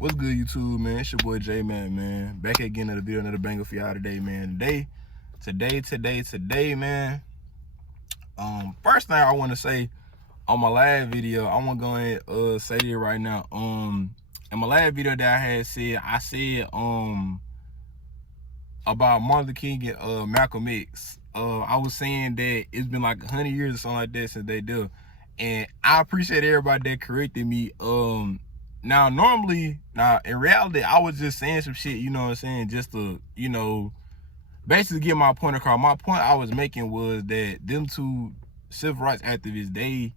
What's good, YouTube, man? It's your boy JMACKKK, man. Back again at a video, another banger for y'all today, man. Today, man. First thing I want to say on my last video, I want to go ahead and say it right now. In my last video that I said about Martin Luther King and Malcolm X. I was saying that it's been like 100 years or something like that since they did, and I appreciate everybody that corrected me. Now in reality, I was just saying some shit, you know what I'm saying, just to, basically get my point across. My point I was making was that them two civil rights activists, they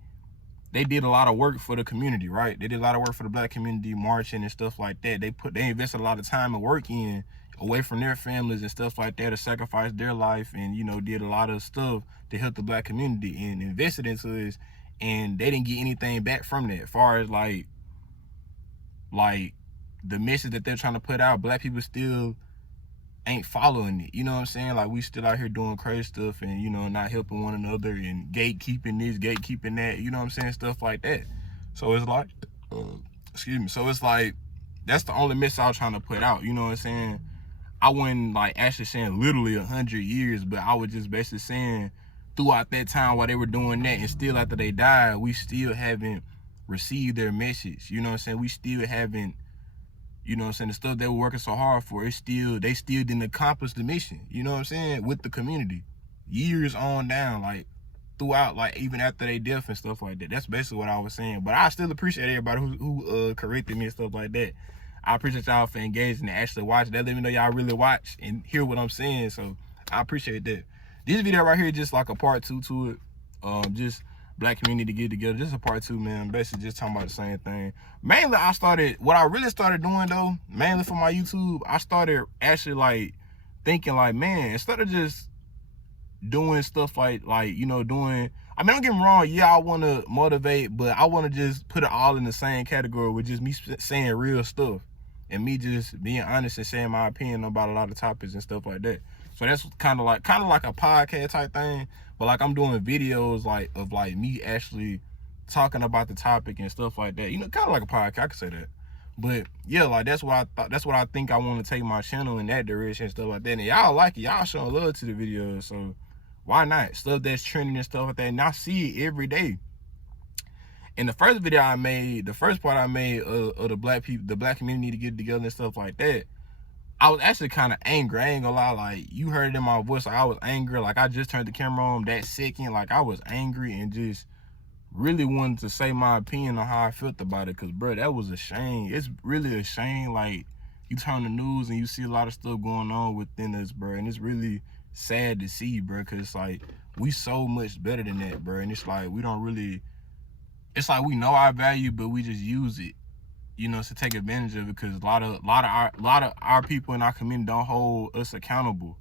did a lot of work for the community, right? They did a lot of work for the black community, marching and stuff like that. They invested a lot of time and work in, away from their families and stuff like that, to sacrifice their life, and did a lot of stuff to help the black community and invested into this, and they didn't get anything back from that. As far as like the message that they're trying to put out, black people still ain't following it. You know what I'm saying? Like, we still out here doing crazy stuff and, not helping one another and gatekeeping this, gatekeeping that, you know what I'm saying? Stuff like that. So it's like, excuse me. So it's like, that's the only message I was trying to put out, you know what I'm saying? I wasn't like actually saying literally 100 years, but I was just basically saying throughout that time while they were doing that, and still after they died, we still haven't received their message. You know what I'm saying? We still haven't, you know what I'm saying, the stuff they were working so hard for, they still didn't accomplish the mission, you know what I'm saying, with the community. Years on down, like throughout, like even after they death and stuff like that. That's basically what I was saying. But I still appreciate everybody who corrected me and stuff like that. I appreciate y'all for engaging and actually watching. That let me know y'all really watch and hear what I'm saying. So I appreciate that. This video right here is just like a part 2 to it. Just black community to get together. Just a part 2, man. Basically just talking about the same thing. Mainly what I really started doing though, mainly for my YouTube, I started actually like thinking like, man, instead of just doing stuff like doing, I mean, don't get me wrong, yeah, I want to motivate, but I want to just put it all in the same category with just me saying real stuff and me just being honest and saying my opinion about a lot of topics and stuff like that. So that's kind of like a podcast type thing, but like I'm doing videos of me actually talking about the topic and stuff like that. Kind of like a podcast, I could say that. But yeah, like that's what I think I want to take my channel in, that direction and stuff like that. And y'all like it, y'all showing love to the videos, so why not? Stuff that's trending and stuff like that, and I see it every day. In the first video I made, the first part I made of the black community to get together and stuff like that, I was actually kind of angry. I ain't gonna lie, like you heard it in my voice, like I was angry. Like I just turned the camera on that second, like I was angry and just really wanted to say my opinion on how I felt about it. Cause bro, that was a shame. It's really a shame. Like you turn the news and you see a lot of stuff going on within us, bro, and it's really sad to see, bro, cause it's like we so much better than that, bro, and it's like we don't really, it's like we know our value, but we just use it, to take advantage of it, because a lot of our people in our community don't hold us accountable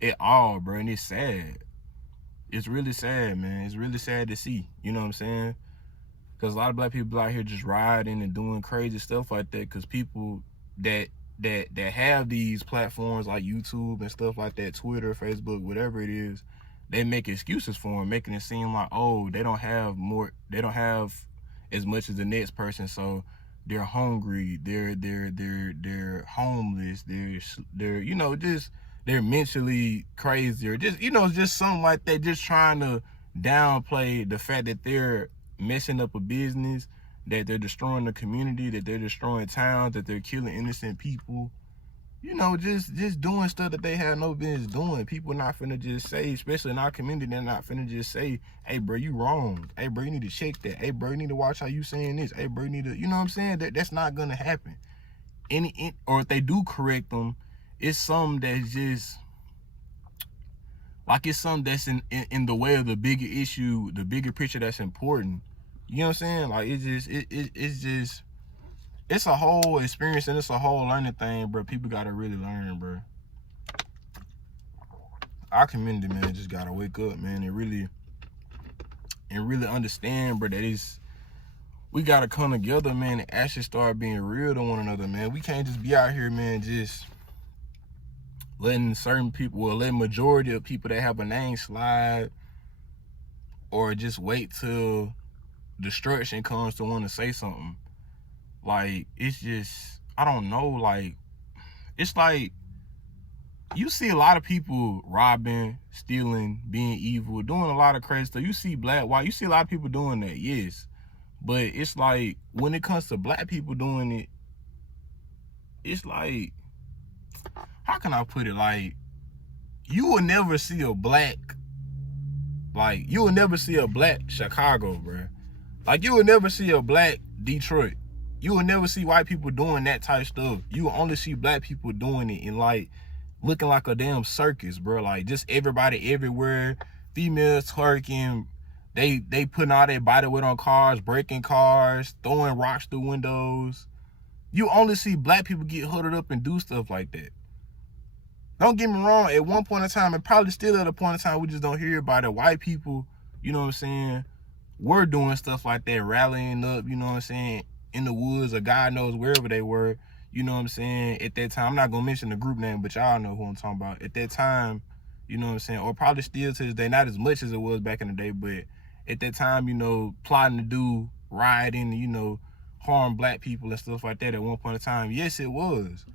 at all, bro, and it's sad. It's really sad, man. It's really sad to see, you know what I'm saying? Because a lot of black people out here just riding and doing crazy stuff like that, because people that have these platforms like YouTube and stuff like that, Twitter, Facebook, whatever it is, they make excuses for them, making it seem like, oh, they don't have as much as the next person, so they're hungry, they're homeless, they're mentally crazy, or just just something like that, just trying to downplay the fact that they're messing up a business, that they're destroying the community, that they're destroying towns, that they're killing innocent people, just doing stuff that they have no business doing. People not finna just say, especially in our community, they're not finna just say, hey bro, you wrong, hey bro, you need to check that, hey bro, you need to watch how you saying this, hey bro, you need to, you know what I'm saying? That's not gonna happen. Or if they do correct them, it's something that's just like, it's something that's in the way of the bigger issue, the bigger picture that's important. You know what I'm saying? Like, it's a whole experience, and it's a whole learning thing, bro. People gotta really learn, bro. Our community, man, just gotta wake up, man, and really understand, bro, that we gotta come together, man, and actually start being real to one another, man. We can't just be out here, man, just letting certain people, or letting majority of people that have a name slide, or just wait till destruction comes to want to say something. Like, it's just I don't know, like, it's like, you see a lot of people robbing, stealing, being evil, doing a lot of crazy stuff. You see black, white, you see a lot of people doing that, yes. But it's like, when it comes to black people doing it, it's like, how can I put it? Like, you will never see a black, like, you will never see a black Chicago, bro. Like, you will never see a black Detroit. You will never see white people doing that type of stuff. You will only see black people doing it and, like, looking like a damn circus, bro. Like, just everybody everywhere, females twerking, they putting all their body weight on cars, breaking cars, throwing rocks through windows. You only see black people get hooded up and do stuff like that. Don't get me wrong, at one point in time, and probably still at a point in time, we just don't hear about it. White people, you know what I'm saying, were doing stuff like that, rallying up, you know what I'm saying, in the woods or God knows wherever they were, you know what I'm saying, at that time. I'm not going to mention the group name, but y'all know who I'm talking about. At that time, you know what I'm saying, or probably still to this day, not as much as it was back in the day, but at that time, you know, plotting to do rioting, you know, harm black people and stuff like that at one point in time. Yes, it was.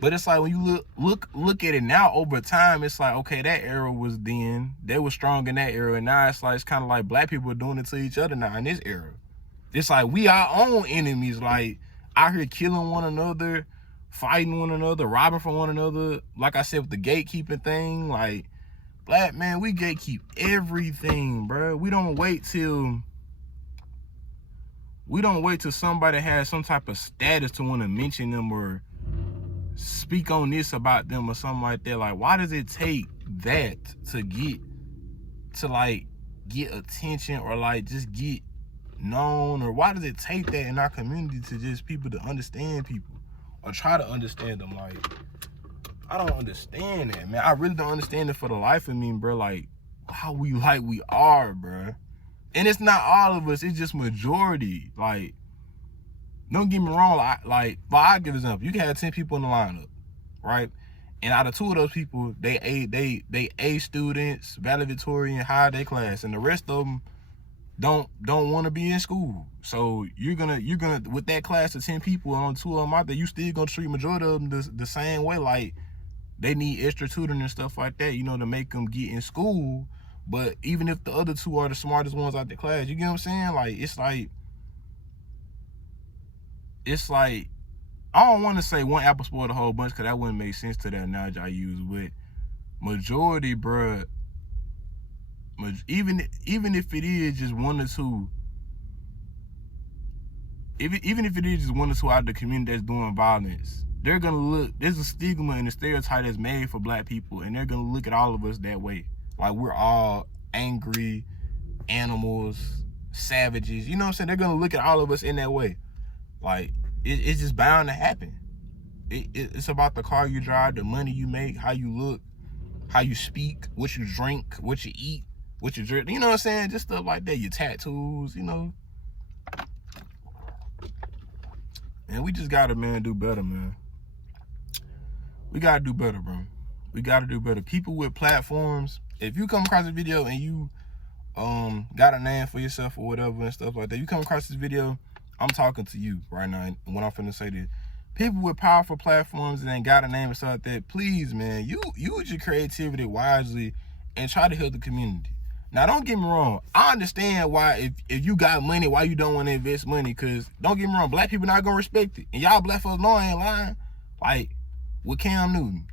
But it's like, when you look at it now over time, it's like, okay, that era was then, they were strong in that era, and now it's like, it's kind of like black people are doing it to each other now in this era. It's like, we our own enemies, like, out here killing one another, fighting one another, robbing from one another. Like I said, with the gatekeeping thing, like, black man, we gatekeep everything, bro. We don't wait till somebody has some type of status to want to mention them or speak on this about them or something like that. Like, why does it take that to get attention or, like, just get known? Or why does it take that in our community to just people to understand people or try to understand them? Like, I don't understand that, man. I really don't understand it for the life of me, bro. Like, how we are, bro. And it's not all of us, it's just majority. Like, don't get me wrong, I'll give an example. You can have 10 people in the lineup, right? And out of 2 of those people, they A students, valedictorian, high day class, and the rest of them don't want to be in school. So you're gonna with that class of 10 people, on 2 of them out there, you still gonna treat majority of them the same way. Like, they need extra tutoring and stuff like that, you know, to make them get in school. But even if the other 2 are the smartest ones out the class, you get what I'm saying? Like, it's like, I don't want to say one apple spoiled the whole bunch, because that wouldn't make sense to that analogy I use. But majority, bruh, even if it is just 1 or 2, even if it is just 1 or 2 out of the community that's doing violence, they're gonna look, there's a stigma and a stereotype that's made for black people, and they're gonna look at all of us that way. Like, we're all angry animals, savages, you know what I'm saying? They're gonna look at all of us in that way. Like, it's just bound to happen. It's about the car you drive, the money you make, how you look, how you speak, what you drink, what you eat, what you drink. You know what I'm saying? Just stuff like that. Your tattoos, you know. And we just gotta, man, do better, man. We gotta do better, bro. We gotta do better. People with platforms, if you come across a video and you got a name for yourself or whatever and stuff like that, you come across this video, I'm talking to you right now. And when I'm finna say this, people with powerful platforms and ain't got a name and stuff like that, please, man, use your creativity wisely and try to help the community. Now, don't get me wrong, I understand why, if you got money, why you don't want to invest money, because don't get me wrong, black people not gonna respect it. And y'all black folks know I ain't lying. Like, with Cam Newton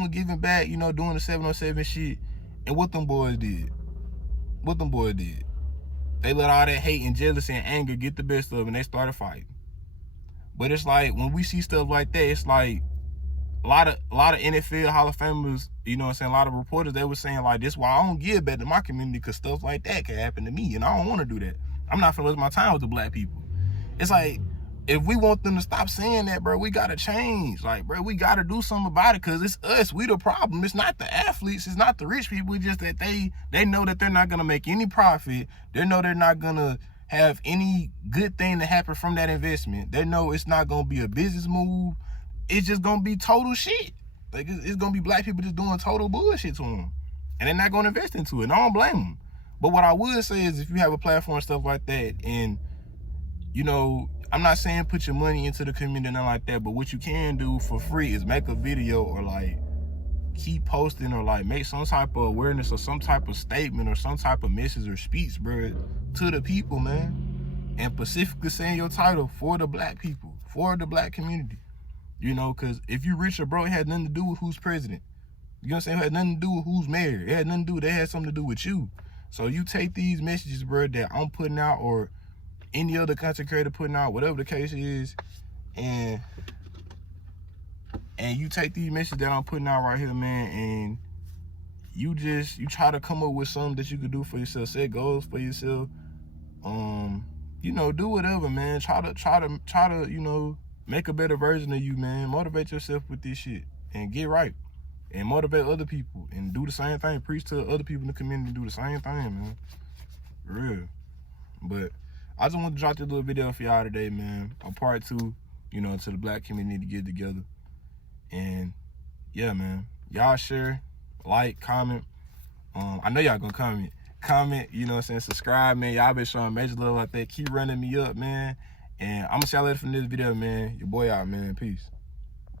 was giving back, you know, doing the 707 shit, and what them boys did. They let all that hate and jealousy and anger get the best of them, and they started fighting. But it's like, when we see stuff like that, it's like, a lot of NFL Hall of Famers, you know what I'm saying, a lot of reporters, they were saying, like, this is why I don't give back to my community, because stuff like that can happen to me, and I don't want to do that. I'm not finna waste my time with the black people. It's like, if we want them to stop saying that, bro, we gotta change. Like, bro, we gotta do something about it, because it's us. We the problem. It's not the athletes. It's not the rich people. It's just that they know that they're not gonna make any profit. They know they're not gonna have any good thing to happen from that investment. They know it's not gonna be a business move. It's just gonna be total shit. Like, it's gonna be black people just doing total bullshit to them, and they're not gonna invest into it. And I don't blame them. But what I would say is, if you have a platform and stuff like that, and, you know, I'm not saying put your money into the community and nothing like that, but what you can do for free is make a video or like keep posting or like make some type of awareness or some type of statement or some type of message or speech, bro, to the people, man. And specifically saying your title for the black people, for the black community. You know, because if you rich or broke, it had nothing to do with who's president. You know what I'm saying? It had nothing to do with who's mayor. It had nothing to do with, it had something to do with you. So you take these messages, bro, that I'm putting out or any other content creator putting out, whatever the case is, and you take these messages that I'm putting out right here, man, and you try to come up with something that you could do for yourself, set goals for yourself. You know, do whatever, man. Try to, you know, make a better version of you, man. Motivate yourself with this shit and get right. And motivate other people and do the same thing. Preach to other people in the community and do the same thing, man. For real. But I just want to drop this little video for y'all today, man. A part 2, you know, to the black community to get together. And yeah, man. Y'all share, like, comment. I know y'all gonna comment, you know what I'm saying, subscribe, man. Y'all been showing major love like that. Keep running me up, man. And I'm gonna see y'all later from this video, man. Your boy out, man. Peace.